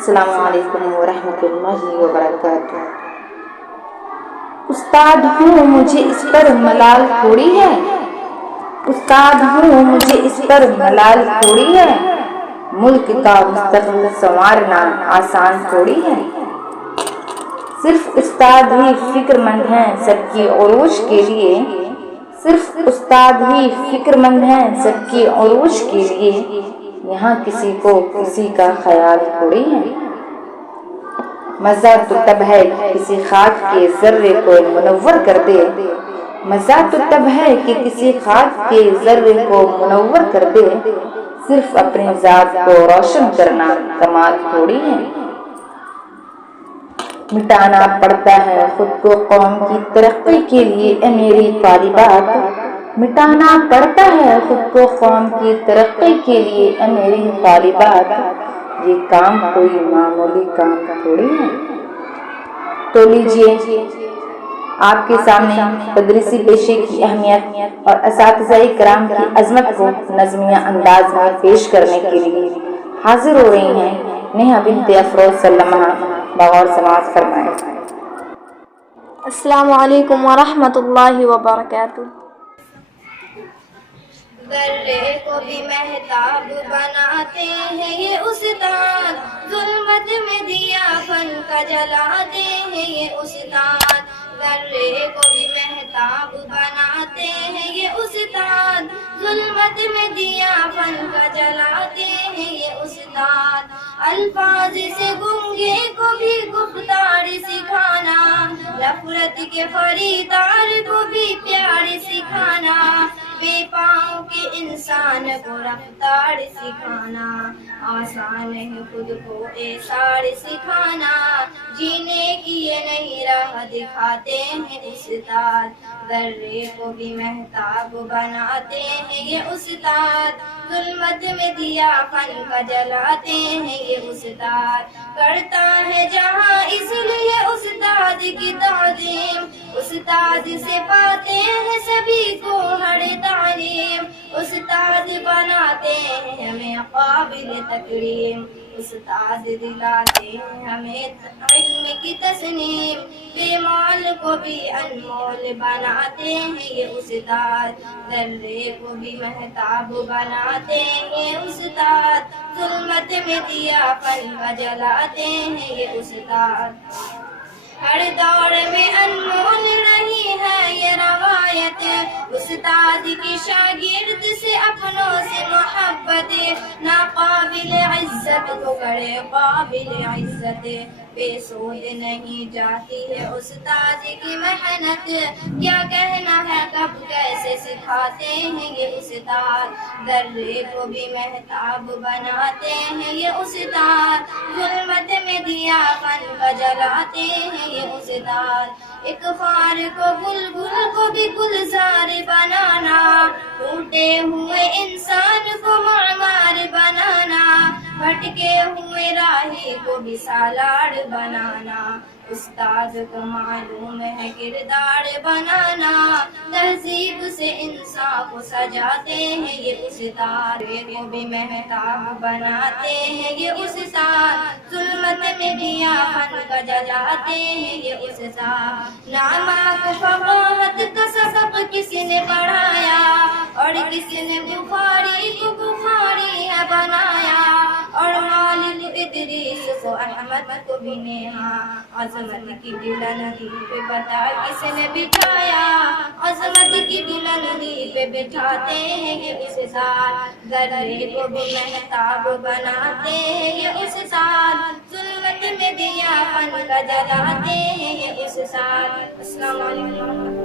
السلام علیکم ورحمۃ اللہ وبرکاتہ۔ استاد ہوں مجھے اس پر ملال تھوڑی ہے، استاد ہوں مجھے اس پر ملال تھوڑی ہے، ملک کا مستقبل سنوارنا آسان تھوڑی ہے۔ صرف استاد ہی فکر مند ہیں سب کی عروج کے لیے، صرف استاد ہی فکر مند ہیں سب کی عروج کے لیے، یہاں کسی کو کسی کا خیال تھوڑی ہے۔ مزہ تو تب ہے کسی خاک کے ذرے کو منور کر دے، مزہ تو تب ہے کہ کسی خاک کے ذرے کو منور کر دے، صرف اپنی ذات کو روشن کرنا کمال تھوڑی ہے۔ مٹانا پڑتا ہے خود کو قوم کی ترقی کے لیے اے میری طالبات، مٹانا پڑتا ہے خود کو قوم کی ترقی کے لیے اے میری طالبات، یہ کام کوئی معمولی کام تھوڑی ہے۔ تو لیجیے آپ کے سامنے تدریسی پیشے کی اہمیت اور اساتذہ کرام کی عظمت کو نظمیہ انداز میں پیش کرنے کے لیے حاضر ہو رہی ہیں نیہا بنت افروز سلمہ، بغور سماعت فرمائیں۔ السلام علیکم ورحمۃ اللہ وبرکاتہ۔ ذرے کو بھی مہتاب بناتے ہیں یہ استاد، ظلمت میں دیا فن کا جلاتے ہیں یہ استاد، ذرے کو بھی مہتاب بناتے ہیں یہ استاد، ظلمت میں دیا فن کا جلاتے ہیں یہ استاد، الفاظ سے گنگے کو بھی گفتار سکھانا، نفرت کے خریدار کو بھی پیار سکھانا، بے پاؤں کے انسان کو رفتار سکھانا، آسان ہے خود کو ایثار سکھانا، جینے کی یہ نئی راہ دکھاتے ہیں استاد، ذرے کو بھی مہتاب بناتے ہیں یہ استاد، ظلمت میں دیا فن کا جلاتے ہیں یہ استاد، کرتا ہے جہاں اس لیے استاد کی تعظیم، استاد سے پاتے ہیں سبھی کو ہر تعلیم، استاد بناتے ہیں ہمیں قابل تکریم، استاد دلاتے ہیں ہمیں علم کی تسنیم، بے مال کو بھی انمول بناتے ہیں یہ استاد، ذرے کو بھی مہتاب بناتے ہیں یہ استاد، ظلمت میں دیا فن کا جلاتے ہیں یہ استاد، ہر دور میں انمول رہی ہے یہ روایت، استاد کی شاگرد سے اپنوں سے محبت، ناقابل عزت کو کرے قابل عزت، بے سود نہیں جاتی ہے استاد کی محنت، کیا کہنا ہے کب کیسے سکھاتے ہیں یہ استاد، ذرے کو بھی مہتاب بناتے ہیں یہ استاد، ظلمت میں دیا فن کا جلاتے ہیں یہ استاد، ایک خار کو گل کو بھی گلزار بنانا، ٹوٹے ہوئے انسان کو معمار بنانا، بھٹکے ہوئے راہی کو بھی سالار بنانا، استاد کو معلوم ہے کردار بنانا، تہذیب سے انسان کو سجاتے ہیں یہ استاد، کو بھی مہتاب بناتے ہیں یہ استاد، ظلمت میں دیا فن کا جلاتے ہیں یہ استاد، نامہ کو فقاہت کا سبق کسی نے پڑھایا، اور کسی نے بخاری کو بخاری ہے بنایا، اور مالک ادریس کو احمد کو بھی نیہا، عظمت کی بلندی پہ بتا کس نے بٹھایا، عظمت کی بلندی پہ بٹھاتے ہیں یہ استاد، ذرے کو بھی مہتاب بناتے ہیں یہ استاد، ظلمت میں دیا فن کا جلاتے ہیں یہ استاد۔ السلام علیکم۔